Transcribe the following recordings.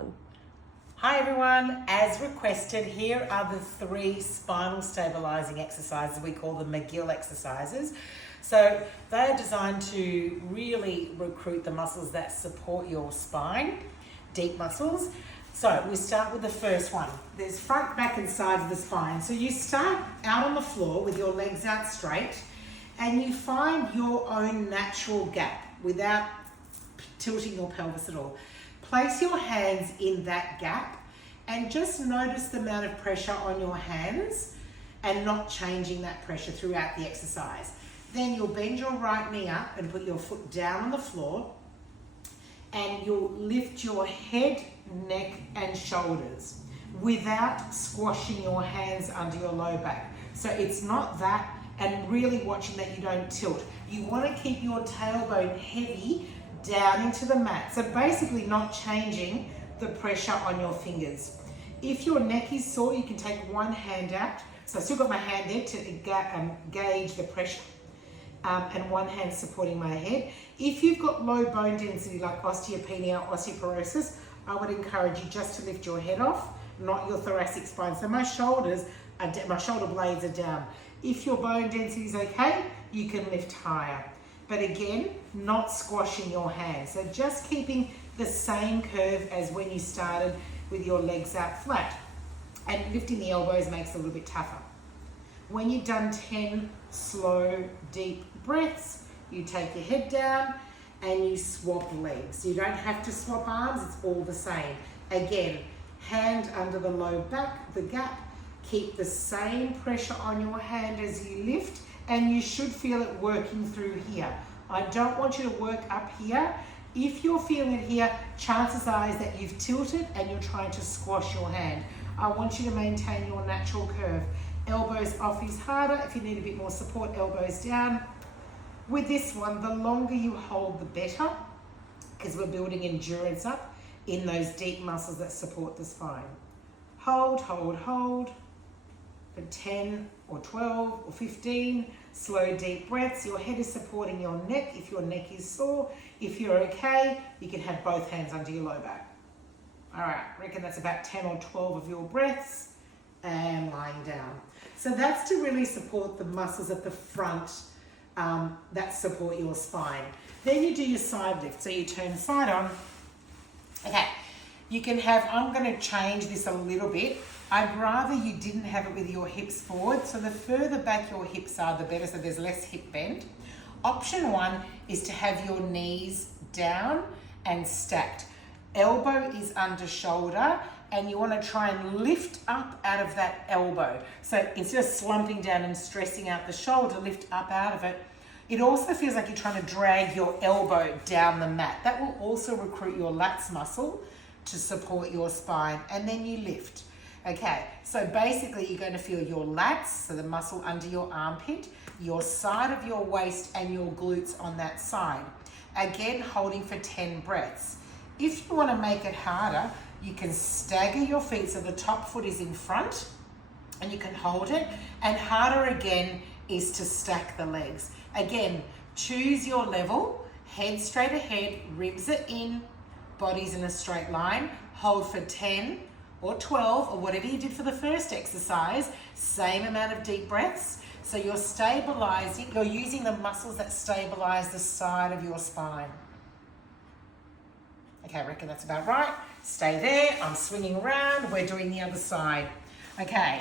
on. Hi everyone, as requested, here are the 3 spinal stabilizing exercises. We call them McGill exercises. So they are designed to really recruit the muscles that support your spine, deep muscles. So we start with the first one. There's front, back and sides of the spine. So you start out on the floor with your legs out straight and you find your own natural gap without tilting your pelvis at all. Place your hands in that gap and just notice the amount of pressure on your hands and not changing that pressure throughout the exercise. Then you'll bend your right knee up and put your foot down on the floor and you'll lift your head, neck and shoulders without squashing your hands under your low back. So it's not that, and really watching that you don't tilt. You want to keep your tailbone heavy down into the mat. So basically not changing the pressure on your fingers. If your neck is sore, you can take one hand out. So I've still got my hand there to gauge the pressure, and one hand supporting my head. If you've got low bone density like osteopenia or osteoporosis, I would encourage you just to lift your head off, not your thoracic spine. So my shoulder blades are down. If your bone density is okay, you can lift higher. But again, not squashing your hands. So just keeping the same curve as when you started with your legs out flat. And lifting the elbows makes it a little bit tougher. When you've done 10 slow, deep breaths, you take your head down and you swap legs. You don't have to swap arms, it's all the same. Again, hand under the low back, the gap. Keep the same pressure on your hand as you lift, and you should feel it working through here. I don't want you to work up here. If you're feeling it here, chances are is that you've tilted and you're trying to squash your hand. I want you to maintain your natural curve. Elbows off is harder. If you need a bit more support, elbows down. With this one, the longer you hold, the better, because we're building endurance up in those deep muscles that support the spine. Hold, hold, hold. For 10 or 12 or 15 slow deep breaths. Your head is supporting your neck if your neck is sore. If you're okay, you can have both hands under your low back. All right, I reckon that's about 10 or 12 of your breaths and lying down. So that's to really support the muscles at the front that support your spine. Then you do your side lift. So you turn side on. Okay, you can have, I'm going to change this a little bit. I'd rather you didn't have it with your hips forward. So the further back your hips are, the better, so there's less hip bend. Option 1 is to have your knees down and stacked. Elbow is under shoulder, and you want to try and lift up out of that elbow. So instead of slumping down and stressing out the shoulder, lift up out of it. It also feels like you're trying to drag your elbow down the mat. That will also recruit your lats muscle to support your spine, and then you lift. Okay, so basically you're going to feel your lats, so the muscle under your armpit, your side of your waist and your glutes on that side. Again, holding for 10 breaths. If you want to make it harder, you can stagger your feet so the top foot is in front and you can hold it. And harder again is to stack the legs. Again, choose your level, head straight ahead, ribs are in, body's in a straight line. Hold for 10 or 12 or whatever you did for the first exercise, same amount of deep breaths. So you're stabilizing, you're using the muscles that stabilize the side of your spine. Okay, I reckon that's about right. Stay there, I'm swinging around, we're doing the other side. Okay,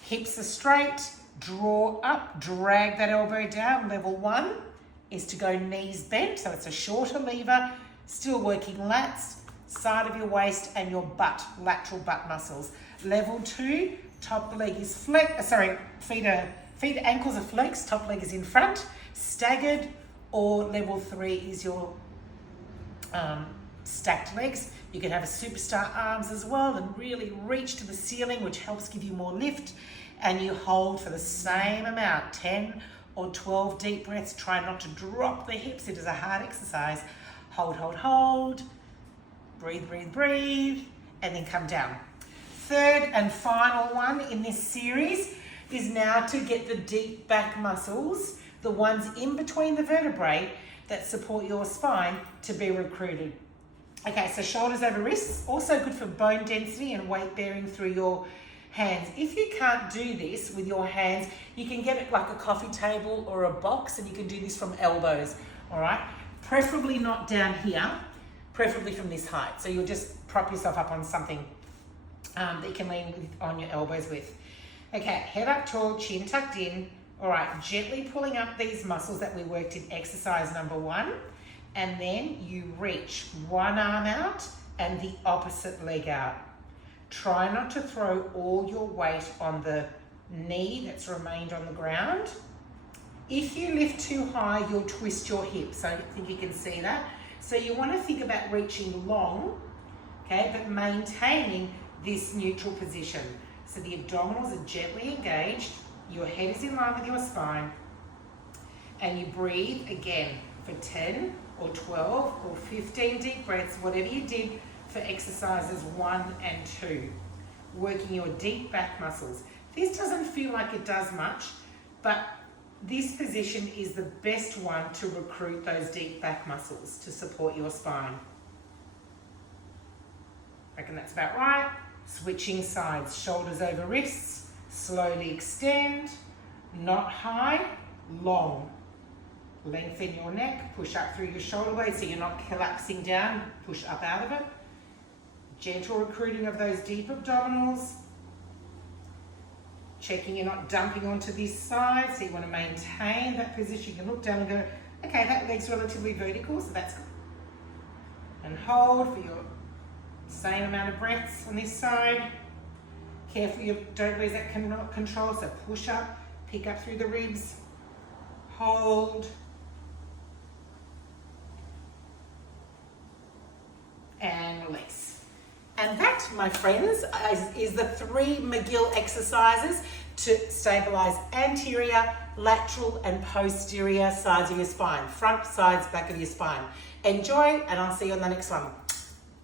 hips are straight, draw up, drag that elbow down. Level 1 is to go knees bent, so it's a shorter lever, still working lats, side of your waist and your butt, lateral butt muscles. Level 2, top leg is ankles are flexed, top leg is in front, staggered, or level 3 is your stacked legs. You can have a superstar arms as well and really reach to the ceiling, which helps give you more lift. And you hold for the same amount, 10 or 12 deep breaths. Try not to drop the hips. It is a hard exercise. Hold, hold, hold. Breathe, breathe, breathe, and then come down. Third and final one in this series is now to get the deep back muscles, the ones in between the vertebrae that support your spine, to be recruited. Okay, so shoulders over wrists, also good for bone density and weight bearing through your hands. If you can't do this with your hands, you can get it like a coffee table or a box, and you can do this from elbows, all right? Preferably not down here, preferably from this height. So you'll just prop yourself up on something that you can lean on your elbows with. Okay, head up tall, chin tucked in. All right, gently pulling up these muscles that we worked in exercise number 1. And then you reach one arm out and the opposite leg out. Try not to throw all your weight on the knee that's remained on the ground. If you lift too high, you'll twist your hips. I don't think you can see that. So you want to think about reaching long, okay, but maintaining this neutral position. So the abdominals are gently engaged, your head is in line with your spine, and you breathe again for 10 or 12 or 15 deep breaths, whatever you did for exercises 1 and 2, working your deep back muscles. This doesn't feel like it does much, but this position is the best one to recruit those deep back muscles to support your spine. I reckon that's about right. Switching sides, shoulders over wrists, slowly extend, not high, long. Lengthen your neck, push up through your shoulder blade so you're not collapsing down, push up out of it. Gentle recruiting of those deep abdominals. Checking you're not dumping onto this side, so you want to maintain that position. You can look down and go, okay, that leg's relatively vertical, so that's good. And hold for your same amount of breaths on this side. Careful you don't lose that control, so push up, pick up through the ribs, hold, and release. And that, my friends, is the 3 McGill exercises to stabilize anterior, lateral, and posterior sides of your spine, front, sides, back of your spine. Enjoy, and I'll see you on the next one.